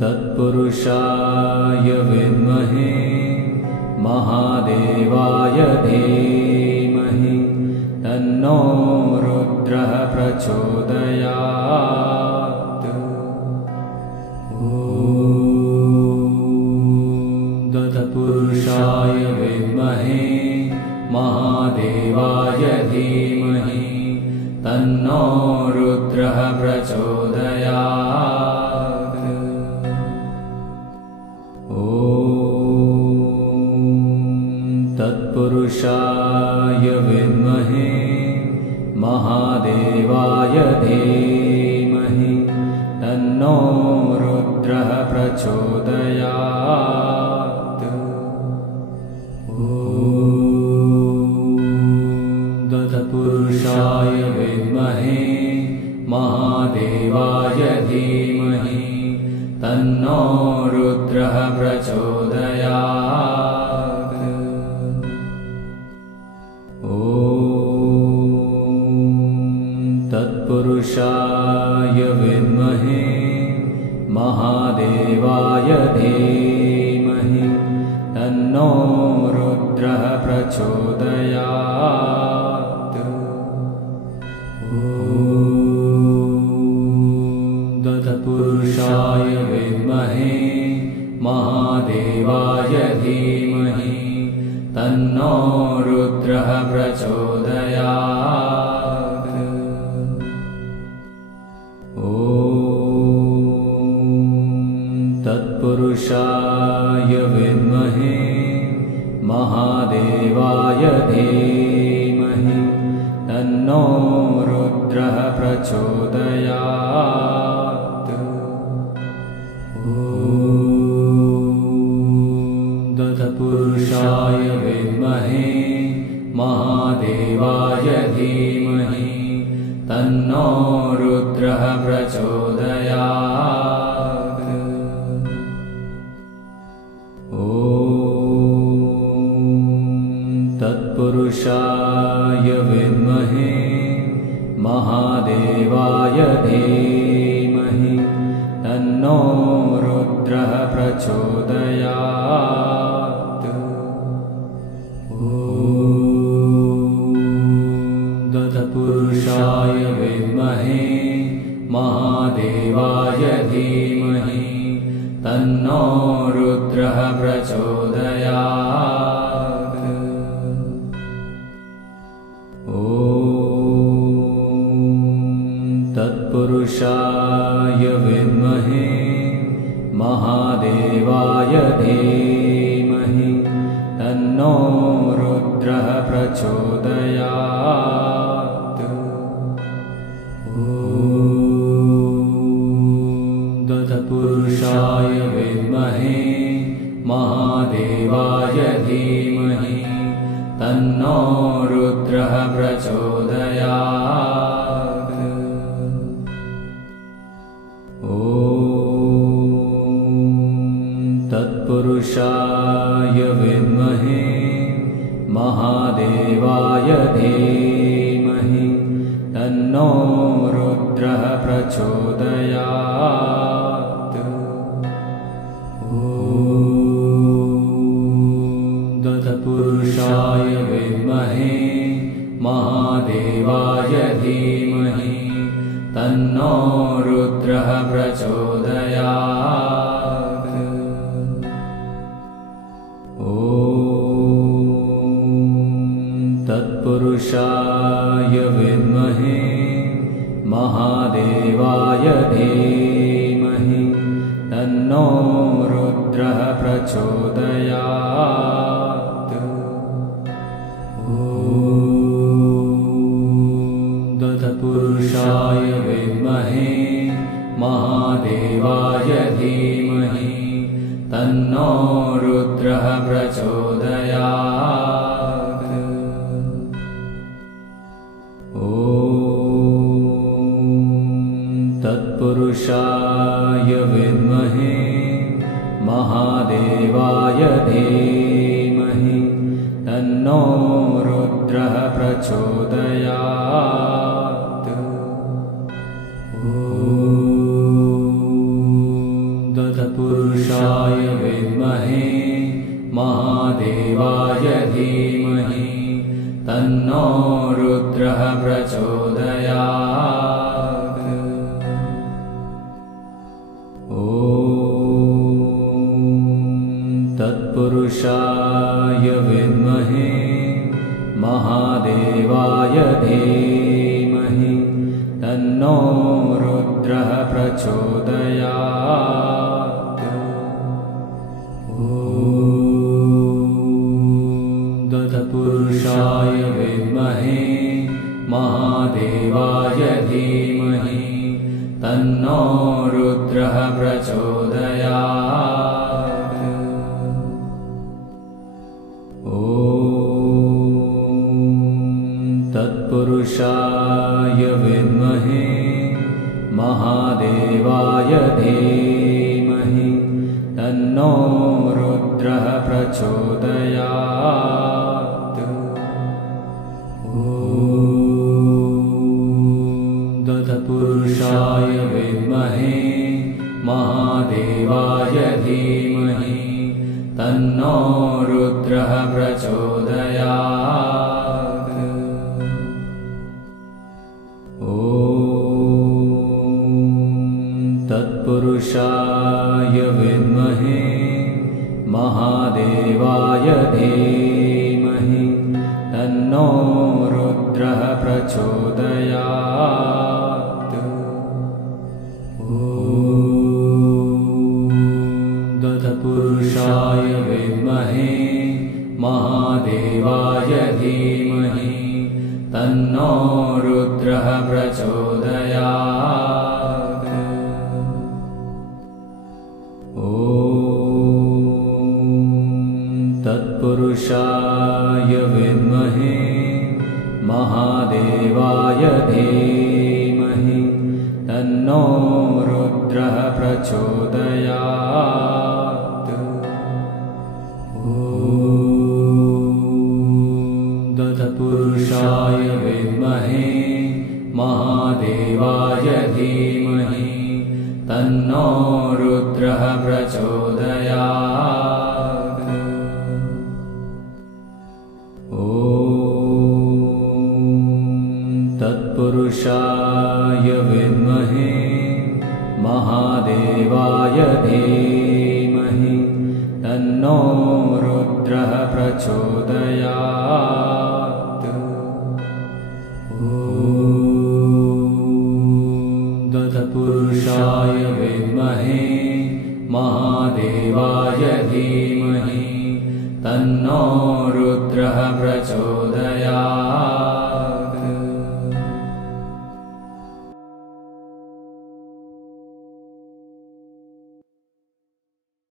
तत्पुरुषाय विद्महे महादेवाय धीमहि तन्नो रुद्रः प्रचोदयात्। तत्पुरुषाय विद्महे महादेवाय धीमहि तन्नो रुद्रः प्रचोदयात्। तत्पुरुषाय विद्महे महादेवाय धीमहि तन्नो रुद्रः प्रचोदयात्। तत्पुरुषाय विद्महे महादेवाय धीमहि तन्नो रुद्रः प्रचोदयात्। तत्पुरुषाय विद्महे महादेवाय धीमहि तन्नो रुद्रः प्रचोदयात्। तत्पुरुषाय विद्महे महादेवाय धीमहि तन्नो रुद्रः प्रचोदयात्। तत्पुरुषाय विद्महे महादेवाय धीमहि तन्नो रुद्रः प्रचोदयात्। तत्पुरुषाय विद्महे महादेवाय धीमहि तन्नो रुद्रः प्रचोदयात्। तत्पुरुषाय विद्महे महादेवाय धीमहि तन्नो रुद्रः प्रचोदयात्। तत्पुरुषाय विद्महे महादेवाय धीमहि तन्नो रुद्रः प्रचोदयात्। तत्पुरुषाय विद्महे महादेवाय धीमहि तन्नो रुद्रः प्रचोदयात्। तत्पुरुषाय विद्महे महादेवाय धीमहि तन्नो रुद्रः प्रचोदयात्। तत्पुरुषाय विद्महे महादेवाय धीमहि तन्नो रुद्रः प्रचोदयात्। तत्पुरुषाय विद्महे महादेवाय धीमहि तन्नो रुद्रः प्रचोदयात्। तत्पुरुषाय विद्महे महादेवाय धीमहि तन्नो रुद्रः प्रचोदयात्। तत्पुरुषाय विद्महे महादेवाय धीमहि तन्नो रुद्रः प्रचोदयात्। तत्पुरुषाय विद्महे महादेवाय धीमहि तन्नो रुद्रः प्रचोदयात्। प्रचोदयात्। ॐ तत्पुरुषाय विद्महे महादेवाय धीमहि तन्नो रुद्रः प्रचोदयात्। ॐ तत्पुरुषाय विद्महे महादेवाय धीमहि तन्नो रुद्रः प्रचोदयात्। ॐ तत्पुरुषाय विद्महे महादेवाय धीमहि तन्नो रुद्रः प्रचोदयात्। ॐ तत्पुरुषाय विद्महे महादेवाय धीमहि तन्नो रुद्रः प्रचोदयात्। ॐ तत्पुरुषाय विद्महे महादेवाय धीमहि तन्नो रुद्रः प्रचोदयात्। ॐ तत्पुरुषाय विद्महे महादेवाय धीमहि तन्नो रुद्रः प्रचोदयात्। ॐ तत्पुरुषाय विद्महे महादेवाय धीमहि तन्नो रुद्रः प्रचोदयात्। ॐ तत्पुरुषाय विद्महे महादेवाय धीमहि तन्नो रुद्रः प्रचोदयात्। ॐ तत्पुरुषाय विद्महे महादेवाय धीमहि तन्नो रुद्रः प्रचोदयात्। ॐ तत्पुरुषाय विद्महे महादेवाय धीमहि तन्नो रुद्रः प्रचोदयात्।